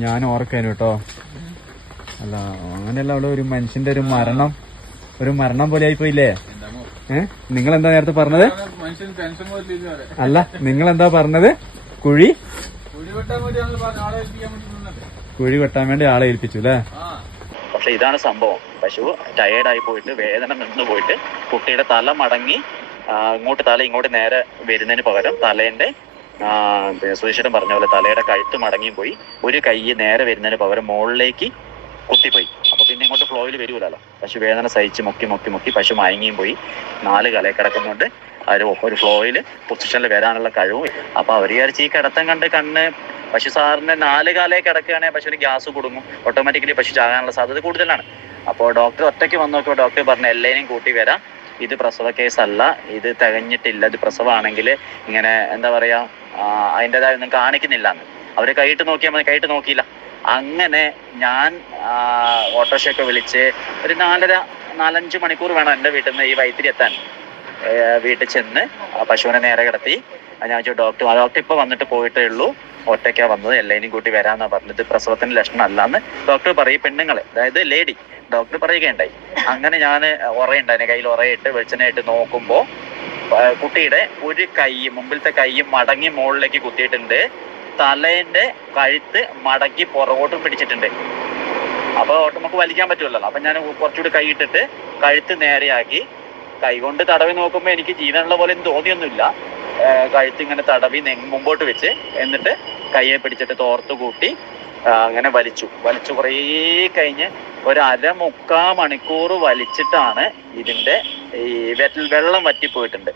ഞാൻ ഓർക്കാനു കേട്ടോ അല്ല അങ്ങനെയല്ല അവിടെ ഒരു മനുഷ്യന്റെ ഒരു മരണം ഒരു മരണം പോലെ ആയിപ്പോയില്ലേ? പോയില്ലേ നിങ്ങൾ എന്താ നേരത്തെ പറഞ്ഞത്? അല്ല നിങ്ങൾ എന്താ പറഞ്ഞത്? കുഴി? കുഴി വെട്ടാൻ വേണ്ടി ആളെ ഏൽപ്പിച്ചു അല്ലേ? പക്ഷെ ഇതാണ് സംഭവം. പശു ടയേർഡായി പോയിട്ട് വേദന നിന്ന് പോയിട്ട് കുട്ടിയുടെ തല മടങ്ങി അങ്ങോട്ട് ഇങ്ങോട്ട് തല ഇങ്ങോട്ട് നേരെ വരുന്നതിന് പകരം തലേന്റെ സുരക്ഷിതം പറഞ്ഞ പോലെ തലയുടെ കഴുത്ത് മടങ്ങിയും പോയി. ഒരു കൈ നേരെ വരുന്നതിന് പകരം മുകളിലേക്ക് കുത്തിപ്പോയി. അപ്പൊ പിന്നെ ഇങ്ങോട്ട് ഫ്ലോയിൽ വരൂലല്ലോ. പശു വേദന സഹിച്ച് മുക്കി മുക്കി മുക്കി പശു മയങ്ങിയും പോയി. നാല് കലയെ കിടക്കുന്നുണ്ട്. അവർ ഒരു ഫ്ലോയിൽ പൊസിഷനിൽ വരാനുള്ള കഴിവും. അപ്പൊ അവർ വിചാരിച്ച് ഈ കിടത്തം കണ്ട് കണ്ണ് പശു സാറിന് നാല് കാലേ കിടക്കുകയാണെങ്കിൽ പശുവിന് ഗ്യാസ് കൊടുങ്ങും. ഓട്ടോമാറ്റിക്കലി പശു ചാകാനുള്ള സാധ്യത കൂടുതലാണ്. അപ്പോൾ ഡോക്ടർ ഒറ്റയ്ക്ക് വന്നു നോക്കുമ്പോൾ ഡോക്ടർ പറഞ്ഞ എല്ലാവരെയും കൂട്ടി വരാം. ഇത് പ്രസവ കേസല്ല. ഇത് തികഞ്ഞിട്ടില്ല. ഇത് പ്രസവമാണെങ്കിൽ ഇങ്ങനെ എന്താ പറയുക അതിന്റെതായൊന്നും കാണിക്കുന്നില്ല എന്ന് അവർ കൈയിട്ട് നോക്കിയാൽ മതി. കൈയിട്ട് നോക്കിയില്ല. അങ്ങനെ ഞാൻ ഓട്ടോറിക്ഷയൊക്കെ വിളിച്ച് ഒരു നാലര നാലഞ്ച് മണിക്കൂർ വേണം എന്റെ വീട്ടിൽ നിന്ന് ഈ വൈത്തിരി എത്താൻ. വീട്ടിൽ ചെന്ന് പശുവിനെ നേരെ കിടത്തി. ഞാൻ ചോദിച്ചു ഡോക്ടർ ഡോക്ടർ ഇപ്പോൾ വന്നിട്ട് പോയിട്ടേ ഉള്ളൂ. ഒറ്റയ്ക്കാണ് വന്നത്. എല്ലാവരും കൂട്ടി വരാമെന്നാണ് പറഞ്ഞത്. പ്രസവത്തിന്റെ ലക്ഷണം അല്ലാന്ന് ഡോക്ടർ പറയും പെണ്ണുങ്ങളെ അതായത് ലേഡി ഡോക്ടർ പറയുകയുണ്ടായി. അങ്ങനെ ഞാൻ ഉറയുണ്ടായി കയ്യിൽ ഉറയിട്ട് വെളിച്ചെണ്ണയിട്ട് നോക്കുമ്പോൾ കുട്ടിയുടെ ഒരു കൈ മുമ്പിലത്തെ കൈ മടങ്ങി മുകളിലേക്ക് കുത്തിയിട്ടുണ്ട്. തലേന്റെ കഴുത്ത് മടക്കി പുറകോട്ടും പിടിച്ചിട്ടുണ്ട്. അപ്പൊ നമുക്ക് വലിക്കാൻ പറ്റുമല്ലോ അപ്പൊ ഞാൻ കുറച്ചുകൂടി കൈ ഇട്ടിട്ട് കഴുത്ത് നേരെയാക്കി കൈകൊണ്ട് തടവി നോക്കുമ്പോൾ എനിക്ക് ജീവനുള്ള പോലെ തോന്നിയൊന്നുമില്ല. കഴുത്ത് ഇങ്ങനെ തടവി മുമ്പോട്ട് വെച്ച് എന്നിട്ട് കയ്യെ പിടിച്ചിട്ട് തോർത്ത് കൂട്ടി അങ്ങനെ വലിച്ചു. വലിച്ചു കുറേ കഴിഞ്ഞ് ഒരു അരമുക്കാ മണിക്കൂർ വലിച്ചിട്ടാണ് ഇതിന്റെ ഈ വെറ്റൽ വെള്ളം വറ്റിപ്പോയിട്ടുണ്ട്.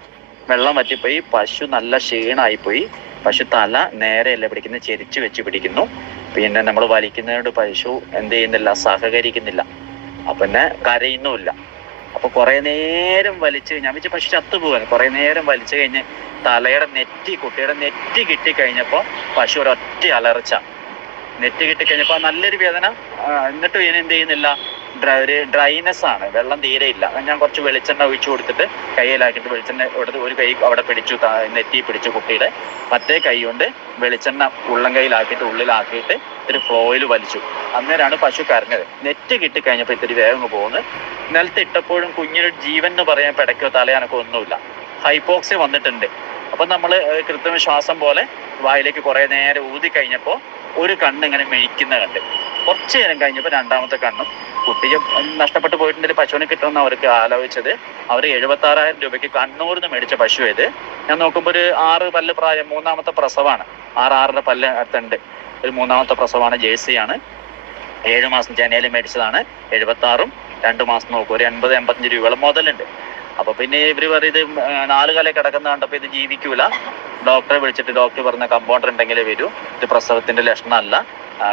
വെള്ളം വറ്റിപ്പോയി. പശു നല്ല ക്ഷീണമായി പോയി പശു തല നേരെയല്ല പിടിക്കുന്നത്? ചെരിച്ചു വെച്ച് പിടിക്കുന്നു. പിന്നെ നമ്മൾ വലിക്കുന്നതുകൊണ്ട് പശു എന്ത് ചെയ്യുന്നില്ല? സഹകരിക്കുന്നില്ല. അപ്പം പിന്നെ കരയുന്നുമില്ല. അപ്പൊ കുറെ നേരം വലിച്ചു ഞാൻ വെച്ച് പശു ചത്തുപോകാൻ കുറെ നേരം വലിച്ചു കഴിഞ്ഞ് തലയുടെ നെറ്റി കുട്ടിയുടെ നെറ്റി കിട്ടി കഴിഞ്ഞപ്പോൾ പശു ഒരൊറ്റ അലർച്ച. നെറ്റ് കിട്ടിക്കഴിഞ്ഞപ്പോൾ നല്ലൊരു വേദന എന്നിട്ട് ഇതിന് എന്ത് ചെയ്യുന്നില്ല. ഒരു ഡ്രൈനെസ് ആണ്. വെള്ളം തീരെ ഇല്ല. ഞാൻ കുറച്ച് വെളിച്ചെണ്ണ ഒഴിച്ചു കൊടുത്തിട്ട് കയ്യിലാക്കിയിട്ട് വെളിച്ചെണ്ണ എടുത്ത് ഒരു കൈ അവിടെ പിടിച്ചു നെറ്റി പിടിച്ചു കുട്ടിയുടെ മറ്റേ കൈ കൊണ്ട് വെളിച്ചെണ്ണ ഉള്ളം കൈയിലാക്കിയിട്ട് ഉള്ളിലാക്കിയിട്ട് ഒരു ഫ്ലോയിൽ വലിച്ചു. അന്നേരമാണ് പശു കരഞ്ഞത്. നെറ്റ് കിട്ടിക്കഴിഞ്ഞപ്പോൾ ഇത്തിരി വേഗം പോകുന്നു നിലത്തിട്ടപ്പോഴും കുഞ്ഞിന് ജീവൻ എന്ന് പറയാൻ പിടയ്ക്കോ തലയാനൊക്കെ ഒന്നുമില്ല. ഹൈപ്പോക്സി വന്നിട്ടുണ്ട്. അപ്പൊ നമ്മൾ കൃത്രിമ ശ്വാസം പോലെ വായിലേക്ക് കുറേ നേരം ഊതി കഴിഞ്ഞപ്പോൾ ഒരു കണ്ണ് ഇങ്ങനെ മെഴിക്കുന്ന കണ്ട്. കുറച്ച് നേരം കഴിഞ്ഞപ്പോൾ രണ്ടാമത്തെ കണ്ണും കുട്ടിയെ നഷ്ടപ്പെട്ടു പോയിട്ടുണ്ടെങ്കിൽ പശുവിനെ കിട്ടുമെന്ന് അവർക്ക് ആലോചിച്ചത്. അവർ എഴുപത്തി ആറായിരം രൂപയ്ക്ക് കണ്ണൂരിൽ നിന്ന് മേടിച്ച പശു ഇത്. ഞാൻ നോക്കുമ്പോൾ ഒരു ആറ് പല്ല് പ്രായം മൂന്നാമത്തെ പ്രസവമാണ് ആറ് ആറര പല്ല് അടുത്തുണ്ട്. ഒരു മൂന്നാമത്തെ പ്രസവമാണ് ജേഴ്സിയാണ്. ഏഴ് മാസം ജനയിൽ മേടിച്ചതാണ്. എഴുപത്തി ആറും രണ്ട് മാസം നോക്കും ഒരു എൺപത് എൺപത്തഞ്ച് രൂപയോളം മുതലുണ്ട്. അപ്പൊ പിന്നെ ഇവർ പറയും ഇത് നാല് കിടക്കുന്ന കണ്ടപ്പോൾ ഇത് ജീവിക്കൂല. ഡോക്ടറെ വിളിച്ചിട്ട് ഡോക്ടർ പറഞ്ഞ കമ്പൗണ്ടർ ഉണ്ടെങ്കിലേ വരൂ. ഇത് പ്രസവത്തിന്റെ ലക്ഷണമല്ല.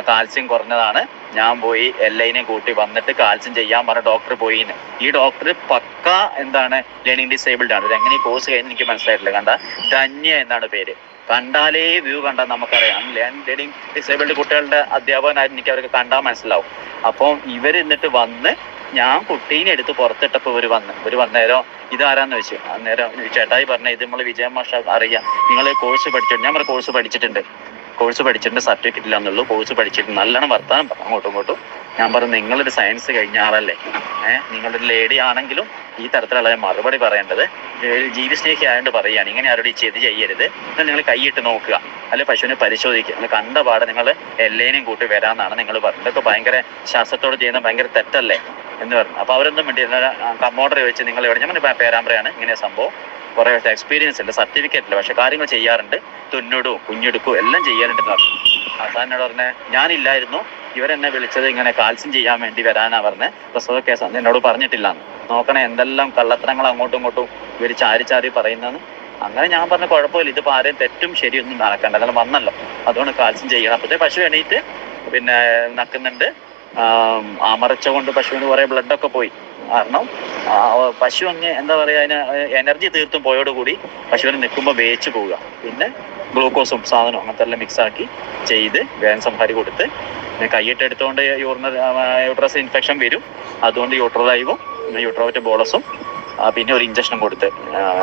കാൽസ്യം കുറഞ്ഞതാണ്. ഞാൻ പോയി എല്ലൈനെ കൂട്ടി വന്നിട്ട് കാൽസ്യം ചെയ്യാൻ പറഞ്ഞ ഡോക്ടർ പോയിന്ന്. ഈ ഡോക്ടർ പക്ക എന്താണ് ലേണിംഗ് ഡിസേബിൾഡ് ആണ്. എങ്ങനെ ഈ കോഴ്സ് കഴിഞ്ഞ് എനിക്ക് മനസ്സിലായിട്ടില്ല. കണ്ട ധന്യ എന്നാണ് പേര്. കണ്ടാലേ വ്യൂ കണ്ടാൽ നമുക്കറിയാം. ലേണിംഗ് ഡിസേബിൾഡ് കുട്ടികളുടെ അധ്യാപകനായിട്ട് എനിക്ക് അവർക്ക് കണ്ടാൽ മനസ്സിലാവും. അപ്പം ഇവർ എന്നിട്ട് വന്ന് ഞാൻ കുട്ടീനെ എടുത്ത് പുറത്തിട്ടപ്പോൾ ഇവർ വന്ന്. ഇവർ വന്നേരം ഇതാരാന്ന് വെച്ച്. അന്നേരം ചേട്ടായി പറഞ്ഞ ഇത് നമ്മൾ വിജയ മാഷ അറിയാം. നിങ്ങൾ കോഴ്സ് പഠിച്ചിട്ടുണ്ട് ഞാൻ പറഞ്ഞ കോഴ്സ് പഠിച്ചിട്ടുണ്ട്. കോഴ്സ് പഠിച്ചിട്ടുണ്ട് സർട്ടിഫിക്കറ്റ് ഇല്ലാന്നുള്ളൂ. കോഴ്സ് പഠിച്ചിട്ടുണ്ട് നല്ലോണം വർത്താനം പറഞ്ഞു അങ്ങോട്ടും ഇങ്ങോട്ടും. ഞാൻ പറഞ്ഞു നിങ്ങളൊരു സയൻസ് കഴിഞ്ഞ ആളല്ലേ? ഏഹ് നിങ്ങളൊരു ലേഡി ആണെങ്കിലും ഈ തരത്തിലുള്ള മറുപടി പറയേണ്ടത് ജീവിസ്നേഹി ആയതുകൊണ്ട് പറയുകയാണ്. ഇങ്ങനെ ആരോടും ചെയ്ത് ചെയ്യരുത്. എന്നാൽ നിങ്ങൾ കൈയിട്ട് നോക്കുക. അല്ലെ പശുവിനെ പരിശോധിക്കുക. നിങ്ങൾ കണ്ട പാടെ നിങ്ങൾ കൂട്ടി വരാമെന്നാണ് നിങ്ങൾ പറഞ്ഞത്. ഇതൊക്കെ ഭയങ്കര ശാസ്ത്രത്തോട് ചെയ്യുന്ന ഭയങ്കര തെറ്റല്ലേ? എന്ന് പറഞ്ഞു അപ്പോൾ അവരൊന്നും വേണ്ടി കമ്മോഡർ ചോദിച്ച് നിങ്ങൾ എവിടെ ഞാൻ പറഞ്ഞു, പേരാമ്പ്രയാണ് ഇങ്ങനെ സംഭവം. കുറേ വർഷം എക്സ്പീരിയൻസ് ഉണ്ട് സർട്ടിഫിക്കറ്റ് ഇല്ല പക്ഷെ കാര്യങ്ങൾ ചെയ്യാറുണ്ട്. തുന്നിടും കുഞ്ഞെടുക്കും എല്ലാം ചെയ്യാറുണ്ട്. പറഞ്ഞു അവസാനം എന്നോട് പറഞ്ഞ ഞാനില്ലായിരുന്നു. ഇവരെന്നെ വിളിച്ചത് ഇങ്ങനെ കാൽസ്യം ചെയ്യാൻ വേണ്ടി വരാനാ പറഞ്ഞത് പ്രസവ കേസ് എന്നോട് പറഞ്ഞിട്ടില്ല നോക്കണേ എന്തെല്ലാം കള്ളത്തരങ്ങൾ അങ്ങോട്ടും ഇങ്ങോട്ടും ഇവർ ചാരി ചാരി പറയുന്നതെന്ന്. അങ്ങനെ ഞാൻ പറഞ്ഞ കുഴപ്പമില്ല ഇതിപ്പോൾ ആരെയും തെറ്റും ശരിയൊന്നും നടക്കണ്ട. എന്നാലും വന്നല്ലോ. അതുകൊണ്ട് കാൽസ്യം ചെയ്യണം. അപ്പോഴത്തെ പശു എണീറ്റ് പിന്നെ നക്കുന്നുണ്ട്. അമർച്ച കൊണ്ട് പശുവിന് കുറെ ബ്ലഡ് ഒക്കെ പോയി. കാരണം പശു അങ്ങ് എന്താ പറയാ അതിന് എനർജി തീർത്തും പോയോടുകൂടി പശുവിന് നിൽക്കുമ്പോൾ വേച്ച് പോവുക. പിന്നെ ഗ്ലൂക്കോസും സാധനവും അങ്ങനത്തെ എല്ലാം മിക്സ് ആക്കി ചെയ്ത് വേഗം സംഹാരി കൊടുത്ത് പിന്നെ കൈയിട്ട് എടുത്തുകൊണ്ട് യൂറിനർ യൂട്രസ് ഇൻഫെക്ഷൻ വരും. അതുകൊണ്ട് യൂട്രോലൈവും യൂട്രോവറ്റ് ബോളസും പിന്നെ ഒരു ഇഞ്ചക്ഷനും കൊടുത്ത്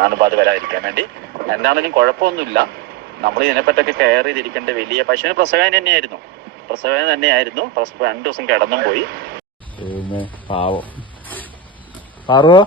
അണുബാധ വരാതിരിക്കാൻ വേണ്ടി. എന്താണെങ്കിലും കുഴപ്പമൊന്നുമില്ല. നമ്മൾ ഇതിനെപ്പറ്റൊക്കെ കെയർ ചെയ്തിരിക്കേണ്ട വലിയ പശുവിന് പ്രസവം തന്നെയായിരുന്നു. പ്രസവം തന്നെയായിരുന്നു. രണ്ടു ദിവസം കിടന്നും പോയി. പാവം. പാറുവോ